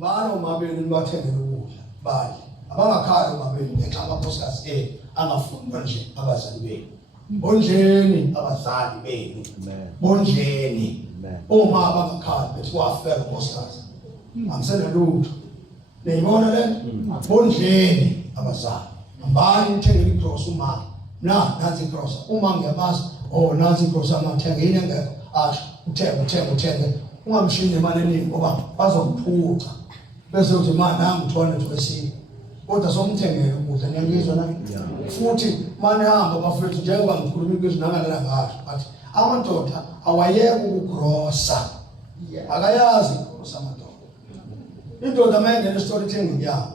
Mano mabeli nibathengele ukudla badle. Abangakhali mabeli ngenxa amakhosikazi angafundwa nje abazali benu. Bondleni abazali benu. Bondleni. Uma abangakhali bethi kwafela unkosikazi. Angisena lutho. Niyibona le? Bondleni abazali. Mbani nithengele icross uma. Nansi icross. Uma ngiyamazi, nansi icross amathenga yini engekho. Asho uthenge. Ungamshini imali eningi ngoba bazokuphuca. Bese uthi manje nami ngithona twesini. Kodwa somthengele ukudla ngiyangizwa na. Futhi manje hamba bafethu njengoba ngikhuluma izwi nangalela ngathi athi amadoda awayeka ukugrosa. Akayazi ukugrosa amadoda. Indoda mayengena e-storytelling yakho.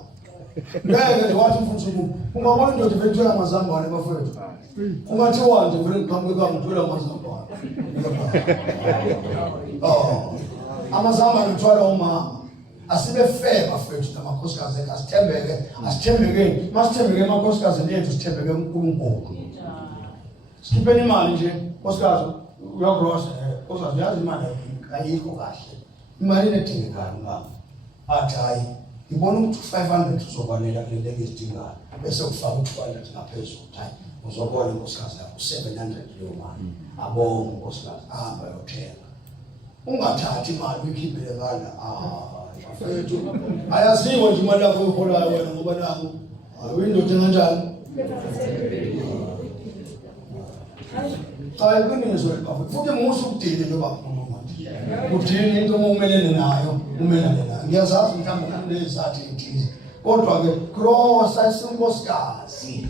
Ngeke nje wathi mfuthu ungabona indoda ivethwe amazambane bafethu. Ungathiwa nje vele ngiqhamuka ngithwele amazambane. Amazambane ngithwala umama. Asibe fair bafethu namakhosikazi asithembeke masithembeke emakhosikazi ethu sithembeke uNkulunkulu. Sikhiphe imali nje nkosikazi uyagrosa nkosikazi yazi imali ayikho kahle. Imali nedingekayo ngapha. Athi hayi ngibona ukuthi 500 uzokwanela kule leke ezidingayo bese ufaka u200 ngaphezulu hayi uzobona nkosikazi lapho 700 leyo mali. Abonge nkosikazi ahamba yothenga. Ungathathi imali uyikhiphele ngala Fethu ayaziwa nje imali yakho uyiholayo wena ngoba nakho awuyindoda kanjani. Cha iqiniso lapho futhi musu ukudile njengoba ukhuluma nje. Udini into omumelene nayo umelane nayo. Ngiyazazi mhlawumbe kunezizathu ezithize. Kodwa ke cross asinkosikazi.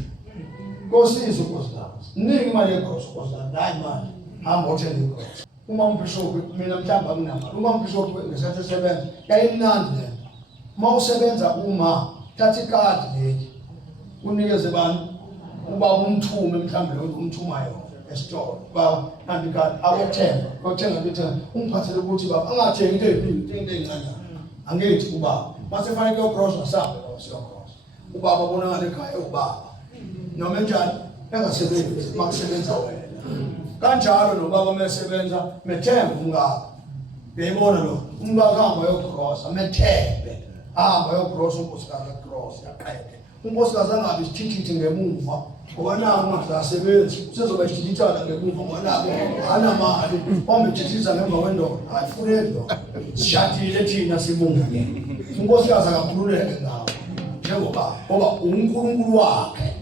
Nkosisi unkosikazi. Ningi imali yecross nkosikazi hayi manje. Hamba uthenge icross. Uma umbishophu mina mhlawumbe anginamali. Uma umbishophu ngesathi esebenza yayimnandi le. Uma usebenza uma thatha ikadi leli. Unikeze bani? Uba umthume mhlawumbe lo umthumayo esitolo. Ba nanti ikadi akuthenga ngithenga ungiphathele ukuthi baba angathengi into ezincane. Angithi ubaba. Mase fanele ukuyocross sabe usiyocross. Ubaba bona ngale ekhaya ubaba. Noma njani engasebenzi makusebenza wena. Kanjalo nobaba mesebenza methemba ungaka. Uyayibona lo umbaka hamba yocross methembe. Hamba yocross unkosikazi cross yaqede. Unkosikazi angabe isithithi ngemuva. Ngoba naku masasebenzi sezoba isithithana ngemuva ngoba naku hana mali. Omithithisa ngemva kwendoda. Ayifune lo. Sishadile thina sibunge. Unkosikazi akakhululeke ngawo. Njengoba ngoba uNkulunkulu wakhe.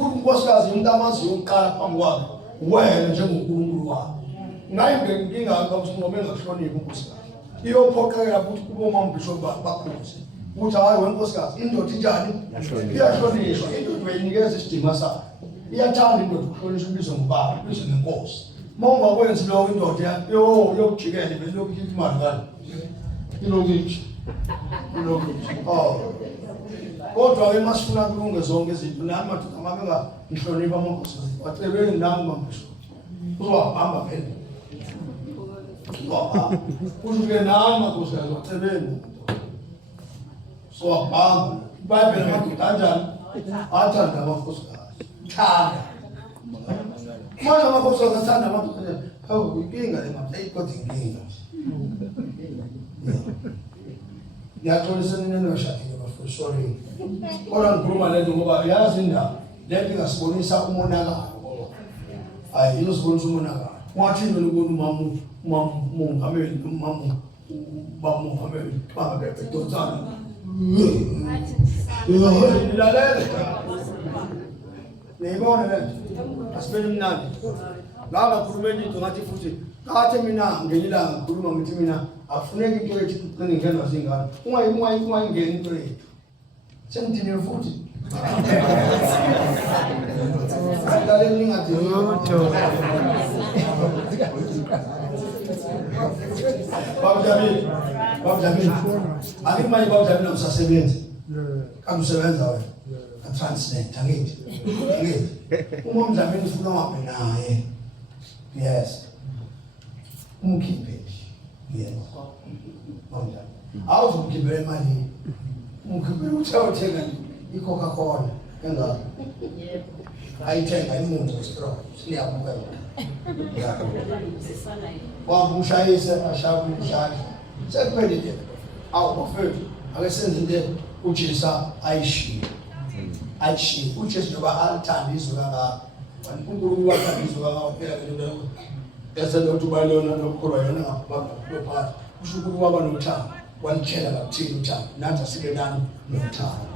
Unkosikazi umuntu amaziyo uqala phambi kwakhe. Wena njengoNkulunkulu wakho. Ngaye nginginga ngomsingome engahloniphi unkosikazi. Iyophoqeka ukuthi kube umambisho bakhozi. Ukuthi hayi wena nkosikazi indoda injani? Iyahlonishwa. Indoda uyinikeza isidima sayo. Iyathanda indoda ukuhlonishwa ubizwe ngubaba, ubizwe ngenkosi. Uma ungakwenzi lokho indoda yokujikela bese yokukhipha imali ngani. Ilokithi. Kodwa ke masifuna kulunge zonke izinto nami madoda mabenga ngihlonipha amakhosikazi. Bacebeni nami mambisho. Uzowahamba phela. Usuke nami makhosikazi bacebeni. So ahamba. iBhayibheli madoda kanjani? Athanda amakhosikazi. Thanda. Manje amakhosikazi athanda amadoda. Hawu inkinga le manje ayikho inkinga. Ngiyatholisana nenoshadile bafo sorry. Kodwa ngikhuluma lento ngoba yazi indaba lento ingasibonisa umonakalo. Hayi izosibonisa umonakalo. Wathi mina ukubona umongameli bamongameli bangabephe dotsana. Ilalele. Niyibona lento. Asibeni mnandi. Ngaba khulumeni into ngathi futhi kathe mina ngelilanga ngikhuluma ngithi mina afuneki into ethi kuqine ngendaba zingane. Ungayingeni into yethu. Sengidine futhi. Ngale ningathi yotho. Babudlamini. Akimanye babudlamini usasebenza. Kamusebenza wena. Translate angithi. Uma umdlamini ufuna uhambe naye. Yes. Umkhiphe. Yes. Manje. Awuzumkhiphela imali. Umkhiphela uthawuthenga iCoca-Cola enga. Yebo. Ayithenga imuntu straw. Siyabukela. Wamshayisa ashabu umshaya. Sekuphelile. Awu bafethu. ake senze into uJesu ayishiye uJesu njengoba alithanda izwe kangaka uNkulunkulu wathanda izwe kangaka phela ke into esenza ukuthi uba lona nokukholwa yona ngaphansi kusho ukuthi waba nothando walikhela kathini uthando nathi asibe nani nothando.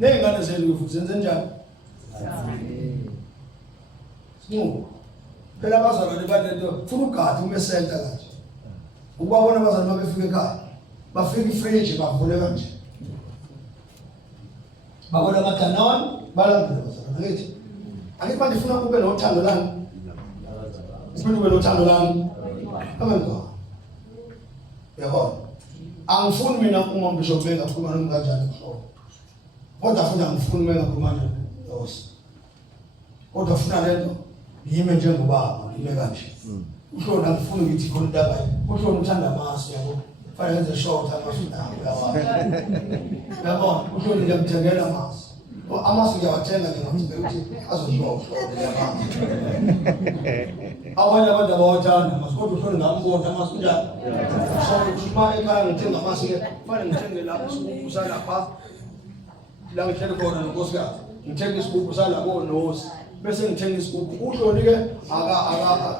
Ney'ngane zenu futhi zenze njani? Phela abazalwane banento funa ugadi umesenta kanje. Ukubabona abazalwane mabefika ekhaya bafika ifriji bavule kanje. Babona amadanone balandela abazalwane bethi. Angithi manje ufuna ube nothando lami. Ufuna ube nothando lami. Abantwana. Yabona. Angifuni mina uma Bishop Benga akhuluma nami kanjani kuhloko. Kodwa futhi angifuni mina akhuluma nami Nkosi. Kodwa funa lento yime njengobaba yime kanje. Uhlona angifuni ngithi khona indaba. Uhlona uthanda amasi yabo. Fanele enze short amasi nawo. Yabona, uhlona ngiyamthengela amasi. Amasi ngiyawathenga ngingamthengela ukuthi azoshoka amasi. Abanye abantu abawathanda amasi kodwa uhlona ngambona amasi njalo. So uma ekhaya ngithenga amasi ke fanele ngithenge lapho isigubhu salapha. La ngihlele khona nonkosikazi. Ngithenga isigubhu salapho nosi. Bese ngithenga isigubhu. Uhloni ke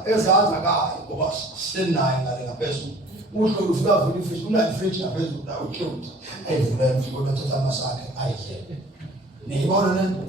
ezansi akayi ngoba senayo ngale ngaphezulu. Uhloni ufika vula ifishi una ifridge ngaphezulu la uhloni. Ayivula ifridge kodwa thatha amasakhe ayidle. Niyibona lento?